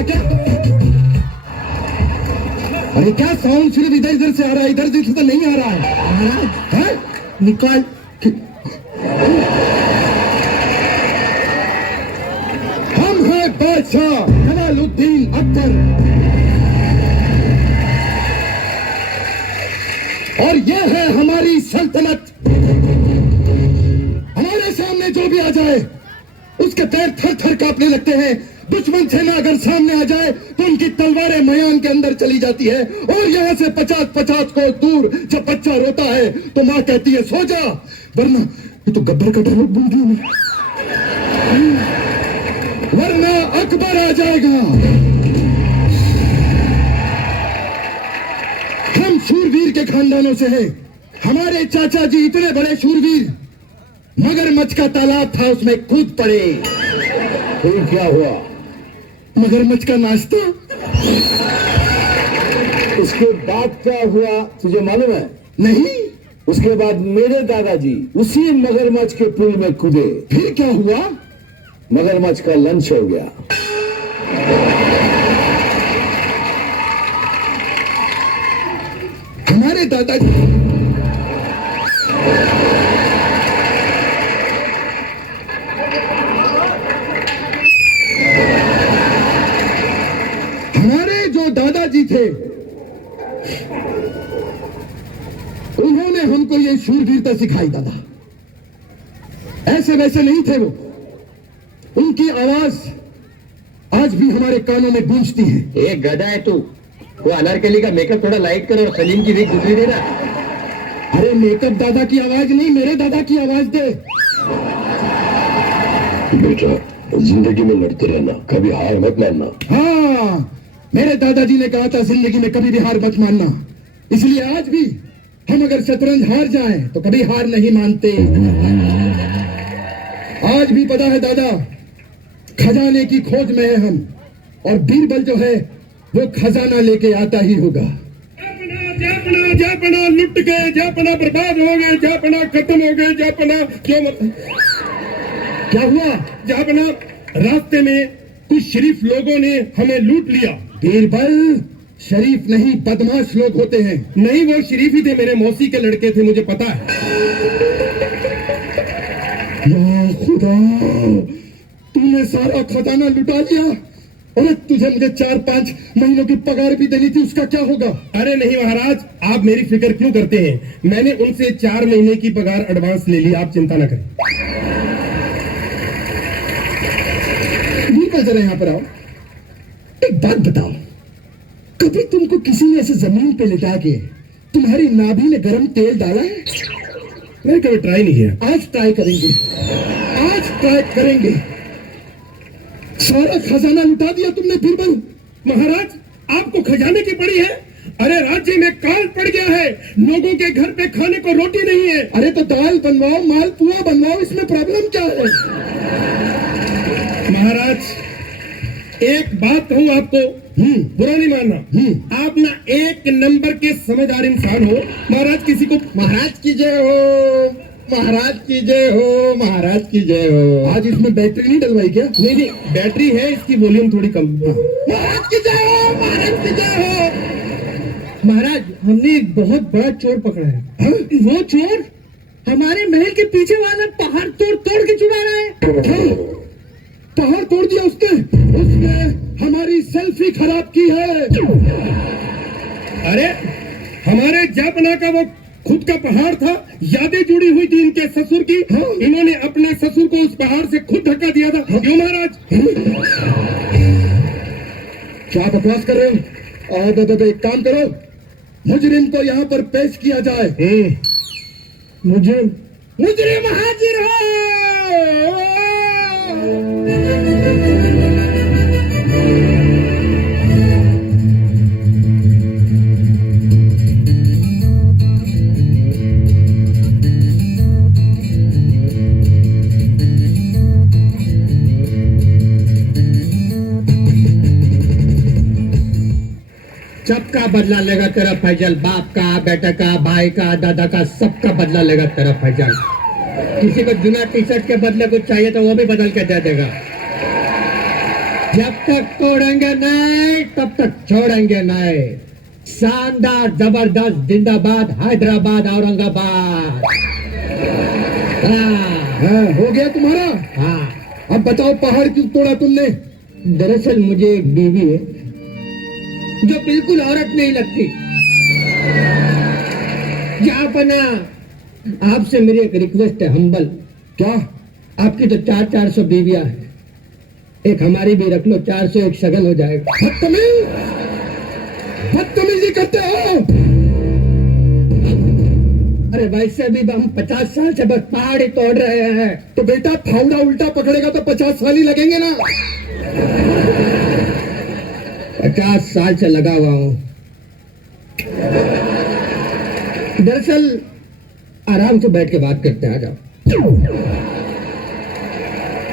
जाएगा क्या? अरे क्या साउंड सिर्फ इधर इधर से आ रहा है, इधर से तो नहीं आ रहा है। हाँ? निकाल। हम हैं बादशाह जलालुद्दीन अकबर और यह है हमारी सल्तनत। हमारे सामने जो भी आ जाए उसके पैर थर थर कांपने लगते हैं। दुश्मन सेना अगर सामने आ जाए तो उनकी तलवारें मैदान के अंदर चली जाती है और यहाँ से 50-50 को दूर जब बच्चा रोता है तो माँ कहती है सो जा, वरना ये तो गब्बर का डायलॉग बोल दिया, वरना अकबर आ जाएगा। हम शूरवीर के खानदानों से हैं। हमारे चाचा जी इतने बड़े शूरवीर, मगरमच्छ का तालाब था उसमें कूद पड़े। फिर क्या हुआ? मगरमच्छ का नाश्ता। उसके बाद क्या हुआ तुझे मालूम है? नहीं। उसके बाद मेरे दादाजी उसी मगरमच्छ के पुल में कूदे। फिर क्या हुआ? मगरमच्छ का लंच हो गया। हमारे दादाजी दादाजी थे, उन्होंने हमको ये शूरवीरता सिखाई। दादा ऐसे वैसे नहीं थे वो। उनकी आवाज आज भी हमारे कानों में गूंजती है। एक गधा है तू, वो अनारकली का मेकअप थोड़ा लाइट कर और सलीम की विग गुजरी देना। अरे मेकअप दादा की आवाज नहीं, मेरे दादा की आवाज दे। बेटा जिंदगी में लड़ते रहना, कभी हार मत मानना। हाँ, मेरे दादाजी ने कहा था जिंदगी में कभी भी हार मत मानना। इसलिए आज भी हम अगर शतरंज हार जाएं तो कभी हार नहीं मानते। आज भी पता है दादा, खजाने की खोज में है हम, और बीरबल जो है वो खजाना लेके आता ही होगा। जापना जापना लुट गए, जापना बर्बाद हो गए, जापना खत्म हो गए, जापना क्यों क्या हुआ? जापना रास्ते में कुछ शरीफ लोगों ने हमें लूट लिया। बीरबल शरीफ नहीं, बदमाश लोग होते हैं। नहीं, वो शरीफ ही थे, मेरे मौसी के लड़के थे, मुझे पता है। या खुदा, तूने सारा खजाना लुटा लिया। अरे तुझे मुझे 4-5 महीनों की पगार भी देनी थी, उसका क्या होगा? अरे नहीं महाराज, आप मेरी फिक्र क्यों करते हैं? मैंने उनसे 4 महीने की पगार एडवांस ले ली, आप चिंता न करें। जरा यहाँ पर आओ, एक बात बताओ, कभी तुमको किसी ने ऐसे जमीन पे लिटा के तुम्हारी नाभि में गरम तेल डाला है? मैंने कभी ट्राई नहीं किया। आज ट्राई करेंगे, आज ट्राई करेंगे। सारा खजाना लुटा दिया तुमने बीरबल। महाराज, आपको खजाने की पड़ी है? अरे राज्य में काल पड़ गया है, लोगों के घर पे खाने को रोटी नहीं है। अरे तो दाल बनवाओ, मालपुआ बनवाओ, इसमें प्रॉब्लम क्या है? महाराज एक बात कहूँ आपको, बुरा नहीं मानना, आप ना एक नंबर के समझदार इंसान हो। महाराज किसी को महाराज की जय हो, महाराज की जय हो, महाराज की जय हो। आज इसमें बैटरी नहीं डलवाई क्या? नहीं नहीं, बैटरी है, इसकी वॉल्यूम थोड़ी कम। महाराज की जय हो, महाराज की जय हो। महाराज, हमने एक बहुत बड़ा चोर पकड़ा है। वो चोर हमारे महल के पीछे वाला पहाड़ तोड़ तोड़ के चुरा रहा है। पहाड़ तोड़ दिया उसने? उसने हमारी सेल्फी खराब की है। अरे हमारे जापना का वो खुद का पहाड़ था, यादें जुड़ी हुई थी इनके ससुर की। इन्होंने अपने ससुर को उस पहाड़ से खुद धक्का दिया था। क्यों महाराज? क्या बकवास कर रहे हो? एक काम करो, मुजरिम को यहाँ पर पेश किया जाए। मुजरिम हाजिर हो। सबका बदला लेगा तेरा फैजल, बाप का, बेटा का, भाई का, दादा का, सबका बदला लेगा तेरा फैजल। किसी को जुना टी शर्ट के बदले कुछ चाहिए तो वो भी बदल के दे देगा। जब तक तोड़ेंगे नहीं तब तक छोड़ेंगे नहीं। शानदार जबरदस्त जिंदाबाद हैदराबाद औरंगाबाद। हाँ, हो गया तुम्हारा। हाँ, अब बताओ पहाड़ क्यों तोड़ा तुमने? दरअसल मुझे एक बीवी है जो बिल्कुल औरत नहीं लगती। जापना, आपसे मेरी एक रिक्वेस्ट है हम्बल। क्या? आपकी तो 400 बीवियां हैं, एक हमारी भी रख लो, 401 सगन हो जाएगा। बदतमीजी करते हो। अरे वैसे भी हम 50 साल से बस पहाड़ ही तोड़ रहे हैं। तो बेटा फावड़ा उल्टा पकड़ेगा तो 50 साल ही लगेंगे ना। 50 साल से लगा हुआ हूं। दरअसल आराम से बैठ के बात करते हैं, आ जाओ।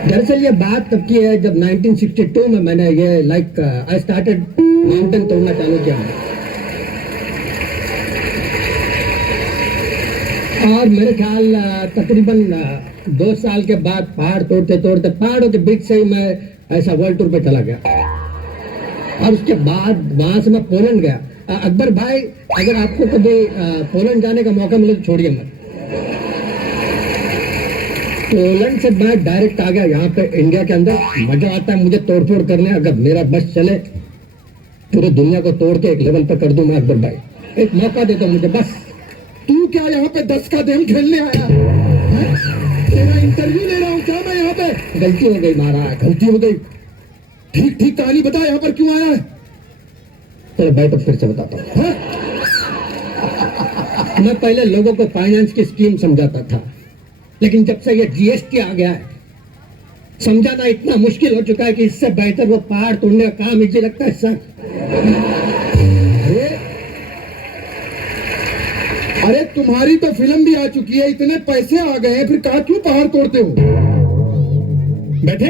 दरअसल ये बात तब की है जब 1962 में मैंने ये आई स्टार्टेड माउंटेन तोड़ना चालू किया। और मेरे ख्याल तकरीबन 2 साल के बाद पहाड़ तोड़ते तोड़ते पहाड़ों के बीच से ही मैं ऐसा वर्ल्ड टूर पे चला गया। और उसके बाद वहां से मैं पोलैंड गया। अकबर भाई, अगर आपको कभी पोलैंड जाने का मौका मिले तो छोड़िए मत। पोलैंड से मैं डायरेक्ट आ गया यहाँ पे इंडिया के अंदर। मजा आता है मुझे तोड़फोड़ करने। अगर मेरा बस चले पूरी दुनिया को तोड़ के एक लेवल पे कर दूं मैं अकबर भाई। एक मौका दे दो मुझे बस। तू क्या यहाँ पे 10 का गेम खेलने आया है? तेरा इंटरव्यू ले रहा हूँ क्या मैं यहाँ पे? गलती हो गई महाराज। गलती हो गई। ठीक ठीक कहानी बता, यहाँ पर क्यों आया है? चलो भाई तो फिर से बताता हूँ। हाँ? मैं पहले लोगों को फाइनेंस की स्कीम समझाता था, लेकिन जब से ये जीएसटी आ गया है समझाना इतना मुश्किल हो चुका है कि इससे बेहतर वो पहाड़ तोड़ने का काम इजी लगता है सर। अरे तुम्हारी तो फिल्म भी आ चुकी है, इतने पैसे आ गए हैं, फिर कहा क्यों पहाड़ तोड़ते हो? बैठे।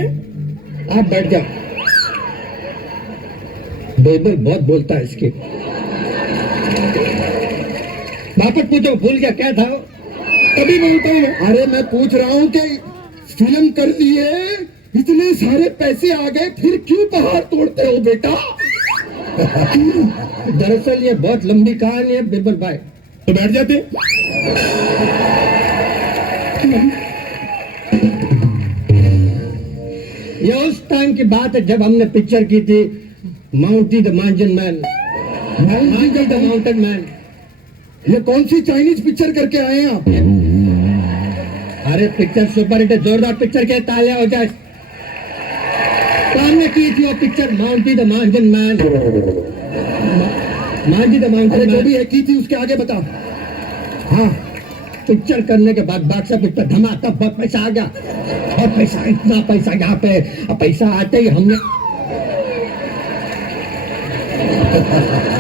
आप बैठ जाओ। बेबल बहुत बोलता है इसकी। वापस पूछो, भूल गया क्या था वो? तभी बोलता हूँ। अरे मैं पूछ रहा हूँ कि फिल्म कर लिए, इतने सारे पैसे आ गए, फिर क्यों पहाड़ तोड़ते हो बेटा? दरअसल ये बहुत लंबी कहानी है बिरबल भाई। तो बैठ जाते। ये उस टाइम की बात है जब हमने पिक्चर की थी Mounty the mountain man. Mounty the mountain man. ये कौन सी चाइनीज पिक्चर करके आए हैं आप? अरे पिक्चर सुपर हिट है, जोरदार पिक्चर के ताले हो जाए। हमने की थी वो picture माउंटी the mountain man. Mounty the mountain जो मैन भी है की थी उसके आगे बता। हाँ, पिक्चर करने के बाद बादशाह पिक्चर धमाका, बहुत पैसा आ गया। और पैसा, इतना पैसा यहाँ पे। अब पैसा आते ही हमने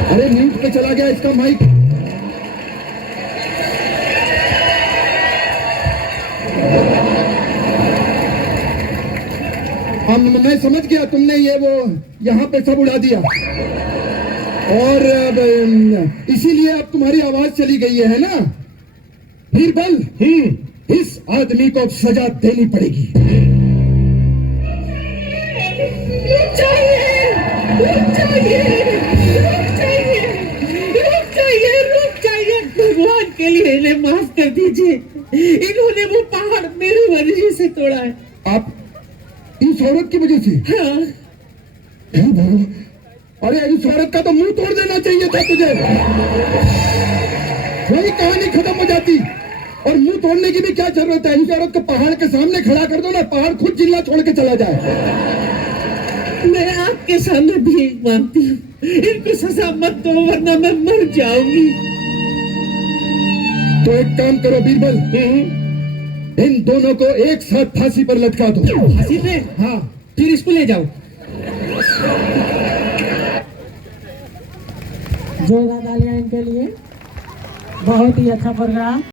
अरे म्यूट पे चला गया इसका माइक। मैं समझ गया, तुमने ये वो यहाँ पे सब उड़ा दिया और इसीलिए अब तुम्हारी आवाज चली गई है ना? बीरबल, इस आदमी को अब सजा देनी पड़ेगी। रुक जाइए, रुक जाइए, रुक जाइए, रुक जाइए, रुक जाइए। भगवान के लिए इन्हें माफ कर दीजिए। इन्होंने वो पहाड़ मेरी मर्जी से तोड़ा है। आप इस औरत की वजह से? हाँ। अरे इस औरत का तो मुंह तोड़ देना चाहिए था तुझे। वही कहानी खत्म हो जाती। और मुंह तोड़ने की भी क्या जरूरत है? इस औरत को पहाड़ के सामने खड़ा कर दो ना, पहाड़ खुद जिला छोड़ के चला जाए। मैं आपके सामने भीख मांगती हूँ, इनको सजा मत दो वरना मैं मर जाऊंगी। तो एक काम करो बीरबल, इन दोनों को एक साथ फांसी पर लटका दो। फांसी पे? हाँ। फिर इसको ले जाओ। जोरदार तालियां इनके लिए। बहुत ही अच्छा प्रोग्राम।